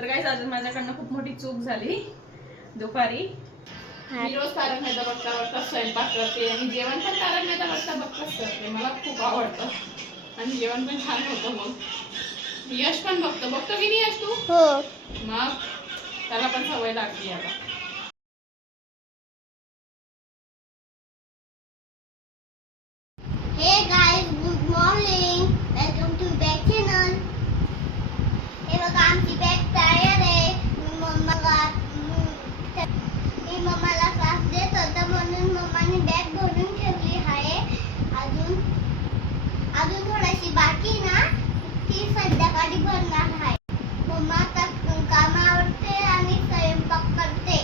तर गाईस आज माझ्याकडनं खूप मोठी चूक झाली. दुपारी मी रोज तारक मेहता बघता बघता स्वयंपाक करते आणि जेवण पण तारक मेहता बघता बघताच करते. मला खूप आवडतं आणि जेवण पण छान होतं. मग यश पण बघतो की नाही यश तू? हो. मग त्याला पण सवय लागली आता. Hey guys, good morning. Welcome to back channel. हे बघा आमची बॅग तयार आहे. मी मम्माला त्रास देत होता म्हणून मम्माने बॅग भरून ठेवली आहे. अजून थोडीशी बाकी ना ती संध्याकाळी भरणार आहे. मम्मा आता कामावरते आणि स्वयंपाक करते.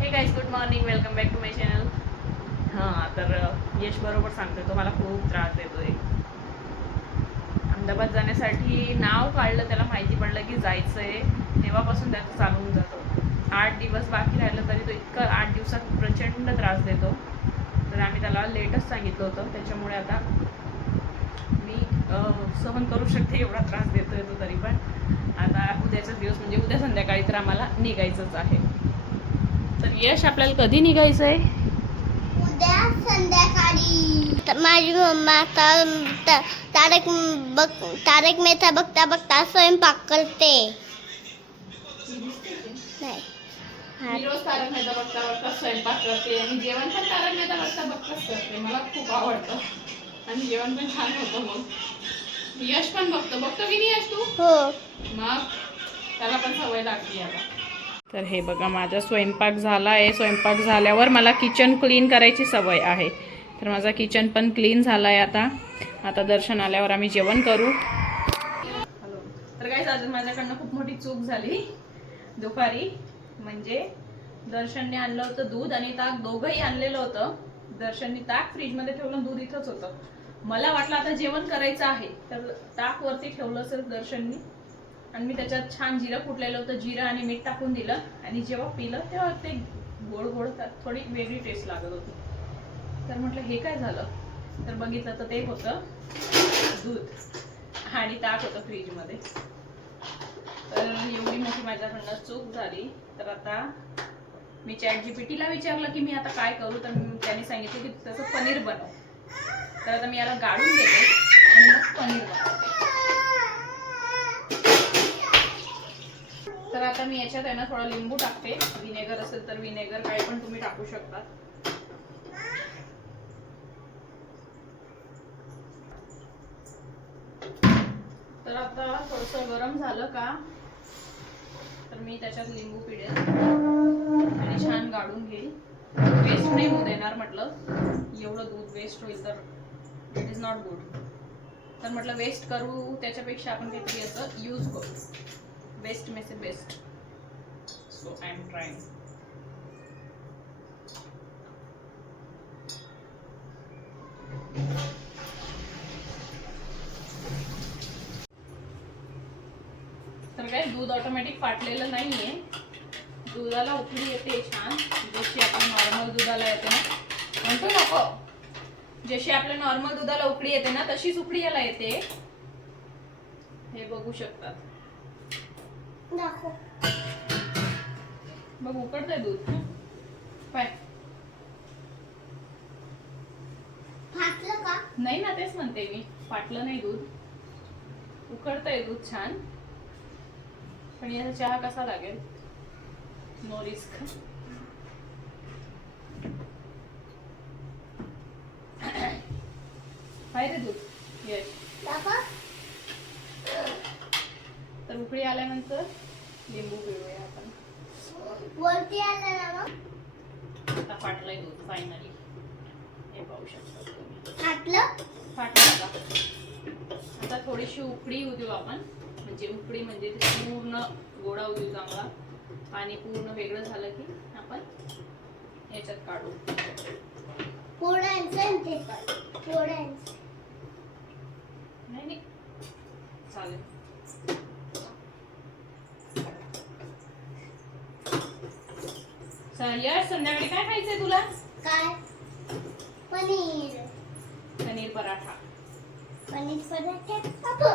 Hey guys good morning, welcome back to my channel. हां, तर यश बरोबर सांगतोय, तो मला खूप त्रास देतोय. अहमदाबाद जाण्यासाठी नाव काढलं, त्याला माहिती पडलं की जायचं आहे, तेव्हापासून त्याचं चालू होऊन जातो. 8 दिवस बाकी राहिलं तरी तो इतकं 8 दिवसात प्रचंड त्रास देतो. तर आम्ही त्याला लेटच सांगितलं होतं, त्याच्यामुळे आता मी सहन करू शकते एवढा त्रास देतोय तो. तरी पण आता उद्याचा दिवस म्हणजे उद्या संध्याकाळी तर आम्हाला निघायचंच आहे. तर यश आपल्याला कधी निघायचं आहे? उद्या संध्याकाळी. माझी मम्मा तारक मेहता बघता बघता स्वयंपाक करते. नाही, मी रोज तारक मेहता बघता बघता स्वयंपाक करते आणि जेवण पण तारक मेहता बघता बघताच करते. मला खूप आवडतं आणि जेवण पण छान होतं. मग यश पण बघतो की नाही यश तू? हो. मग त्याला पण सवय लागली आता. तर हे बघा, माझा स्वयंपाक झाला आहे. स्वयंपाक झाल्यावर मला किचन क्लीन करायची सवय आहे. तर माझा किचन पण क्लीन झाला आहे. आता दर्शन आल्यावर आम्ही जेवण करू. तर गाईस आज माझ्याकडनं खूप मोठी चूक झाली. दुपारी म्हणजे दर्शनने आणलं होतं दूध आणि ताक, दोघंही आणलेलं होतं. दर्शनने ताक फ्रीजमध्ये ठेवलं, दूध इथंच होतं. मला वाटलं आता जेवण करायचं आहे, तर ताक वरती ठेवलं असेल दर्शननी आणि मी त्याच्यात छान जिरं फुटलेलं होतं, जिरं आणि मीठ टाकून दिलं आणि जेव्हा पिलं तेव्हा ते गोड गोड थोडी वेगळी टेस्ट लागत होती. तर म्हटलं हे काय झालं, तर बघितलं तर ते होतं दूध आणि ताक होतं फ्रीजमध्ये. तर एवढी मोठी माझ्याकडनं चूक झाली. तर आता मी ChatGPTला विचारलं की मी आता काय करू, तर त्याने सांगितलं की त्याचं पनीर बनव. तर आता मी याला गाळून घेते आणि मग पनीर बनवते. तर आता मी याच्यात आहे ना थोडा लिंबू टाकते. विनेगर असेल तर विनेगर, काही पण तुम्ही टाकू शकता. तर आता थोडंसं गरम झालं का तर मी त्याच्यात लिंबू पिळेल आणि छान गाळून घेईल. वेस्ट नाही होऊ देणार. म्हटलं एवढं दूध वेस्ट होईल तर इट इज नॉट गुड. तर म्हटलं वेस्ट करू त्याच्यापेक्षा आपण काहीतरी असं यूज करू. बेस्ट में से best. So I am trying. तर काय दूध ऑटोमॅटिक फाटलेलं नाहीये. दुधाला उकळी येते छान, जशी आपण नॉर्मल दुधाला येते ना. म्हणतो नको, जशी आपल्या नॉर्मल दुधाला उकळी येते ना तशीच उकळी याला येते. हे बघू शकतात. बघ उकडतंय दूध. काय फाटलं का? नाही ना, तेच म्हणते मी, फाटलं नाही दूध, उकडतंय दूध छान. पण याचा चहा कसा लागेल? No risk. काय रे दूध यश? तर उकळी आल्यानंतर लिंबू पिळूया आपण. वरती आलं ना मग? आता फाटलंय दूध फायनली. हे पाहू शकता तुम्ही. फाटलं का? आता थोडीशी उकळी होऊ देऊ आपण. म्हणजे उकळी म्हणजे पूर्ण गोडा होऊ देऊ चांगला. पाणी पूर्ण वेगळं झालं की आपण याच्यात काढू. नाही चालेल. यश संध्याकाळी काय खायचंय तुला? काय? पनीर पराठा. पराठा.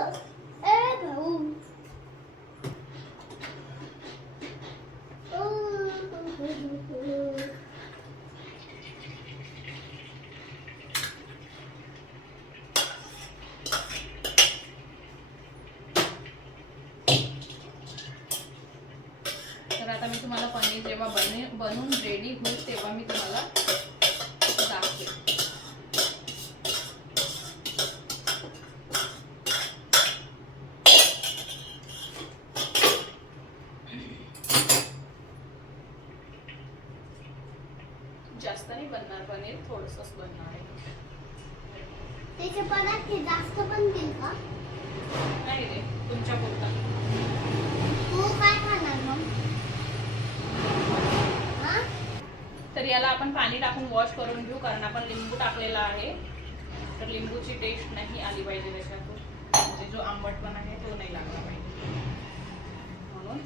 तुम्हाला पनीर जेव्हा बनून रेडी होईल तेव्हा मी तुम्हाला दाखवेन. जास्त नाही बनणार पनीर, थोडंसंच बनणार आहे. त्याचे पदार्थ जास्त बनतील का? नाही रे, तुमच्या पुरता. तू काय खाणार मग? हा? तर याला आपण पाणी टाकून वॉश करून घेऊ, कारण आपण लिंबू टाकलेला आहे. तर लिंबूची टेस्ट नाही आली पाहिजे त्याच्यातून, म्हणजे जो आंबटपणा आहे तो नाही लागला पाहिजे. म्हणून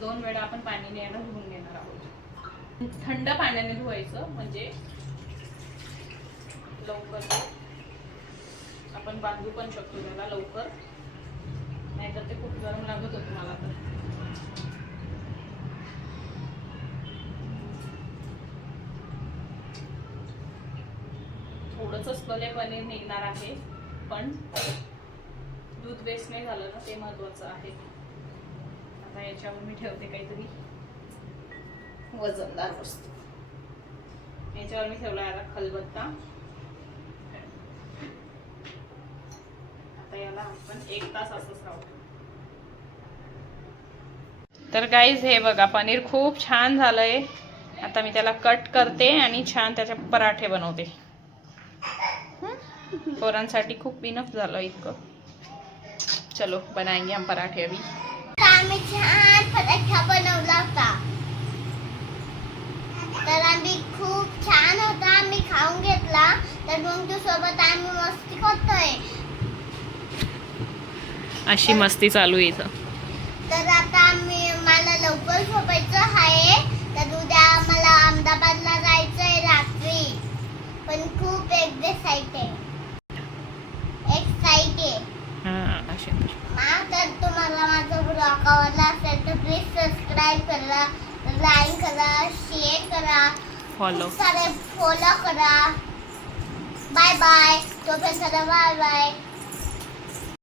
2 वेळा आपण पाणीने याला धुवून घेणार आहोत. थंड पाण्याने धुवायचं, म्हणजे लवकर आपण बांधू पण शकतो त्याला लवकर, नाहीतर ते खूप गरम लागत होतं मला. तर थोडंसंच भले पनीर निघणार आहे, पण दूध वेस्ट नाही झालं ना, ते महत्वाचं आहे. आता याच्यावर मी ठेवते काहीतरी वजनदार वस्तू. याच्यावर मी ठेवला आता खलबत्ता. आता याला आपण 1 तास असंच राहू. तर गाईज हे बघा, पनीर खूप छान झालंय. आता मी त्याला कट करते आणि छान त्याचे पराठे बनवते. पोरांसाठी खूप इनफ झालं इतकं. चलो बनाएंगे हम पराठे अभी. आम्ही छान पराठा बनवला होता. तर आम्ही खूप छान होता, आम्ही खाऊन घेतला. तर मग तू सोबत आम्ही मस्ती करतोय. अशी मस्ती चालू आहे इथं. तर आता मला लवकर झोपायचं आहे. तर उद्या मला अहमदाबादला जायचंय रात्री. पण खूप एक्साइटेड तर तुम्हाला माझा ब्लॉग आवडला असेल तर प्लीज सबस्क्राईब करा, लाईक करा, शेअर करा, फॉलो फॉलो करा. Bye bye. तोपर्यंत बाय बाय.